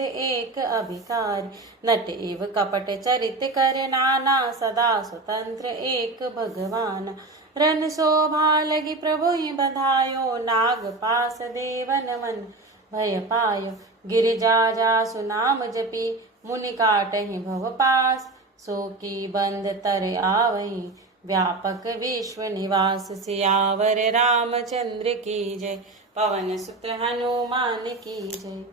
एक अभिकार नट एव कपट चरित कर नाना सदा स्वतंत्र एक भगवान रन शोभा लगी प्रभु ही बधायो नाग पास देवन मन भय पायो गिरिजा जा सुनाम जपी मुनि काटहि भव पास सो की बंद तर आवही व्यापक विश्व निवास सियावर रामचंद्र की जय पवन सुत हनुमान की जय।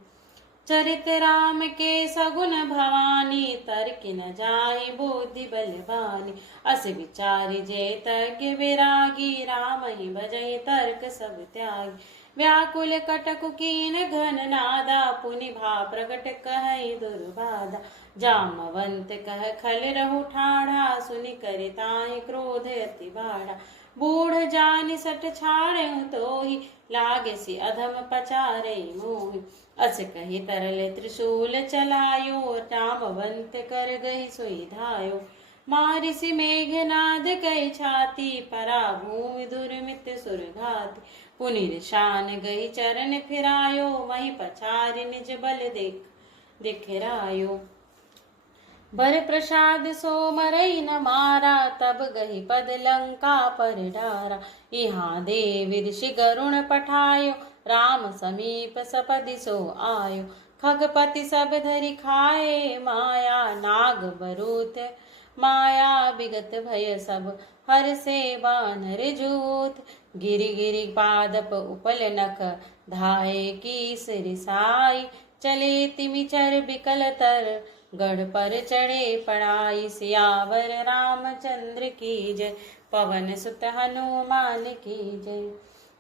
चरित राम के सगुन भवानी तर्क न जाहि बुद्धि बलवानी अस विचारि जे तज्ञ विरागी राम ही भजहि तर्क सब त्यागी व्याकुल कटकु कीन घन नादा पुनि भा प्रकट कहहि दुर्बाधा जामवंत कह खल रहु ठाढ़ा सुनि करि ताहि क्रोध अति बाढ़ा बूढ़ जानि सट छाड़ेहु तोहि लागे सि अधम पचारे मोहि अस कहि तरल त्रिशूल चलायो जामवंत कर गहि सोई धायो मारिसि मेघनाद कहि छाती परा भूमि दुर्मित सुरघाति पुनिर्शान गहि चरण फिरायो वही पछारि निज बल दिखरायो बर प्रसाद सो मरई न मारा तब गही पद लंका पर डारा यहाँ देव ऋषि गरुण पठायो राम समीप सपदि सो आयो खगपति सब धरि खाए माया नाग बरूथ माया विगत भय सब हर से बानर जूथ गिरि गिरि पादप उपल नख धाये की सिरिसाई चले तिमि चर बिकल तर गढ़ पर चढ़े पड़ाई सियावर रामचंद्र की जय पवन सुत हनुमान की जय।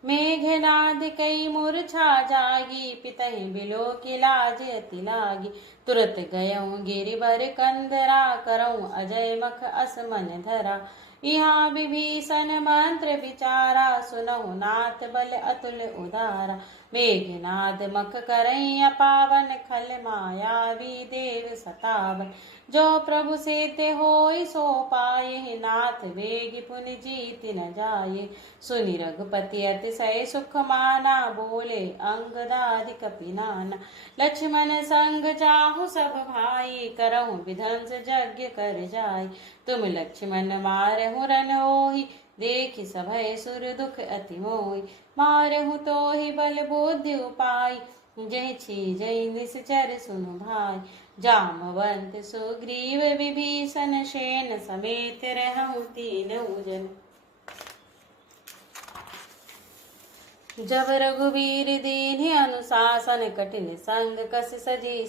मेघनाद कई मूर्छा जागी पितहि बिलो की लाज अति लागी तुरत गयऊँ गिरिबर कंदरा करऊँ अजय मख असमन धरा यहाँ विभीषण मंत्र विचारा सुनहु नाथ बल अतुल उदारा मेघनाद मख करई पावन खल मायावी देव सतावन जो प्रभु से ते होई सो पाए नाथ वेग पुनि जीत न जाए सुनि रघुपति अतिशय सुख माना बोले अंगदादि कपिनाना लक्ष्मण संग जाहु सब भाई करहु विध्वंस यज्ञ कर जाय तुम लक्ष्मण मारहु रन होहि देखि सभय सुर दुख अति मोहि मारहु तोहि बल बुद्धि उपाय जय छी जय निश्चर सुनु भाई जामवंत सुग्रीव विभीषण सेन समेत रहु तीनऊ जन जब रघुवीर दीन्हि अनुशासन कठिन संग कस सजी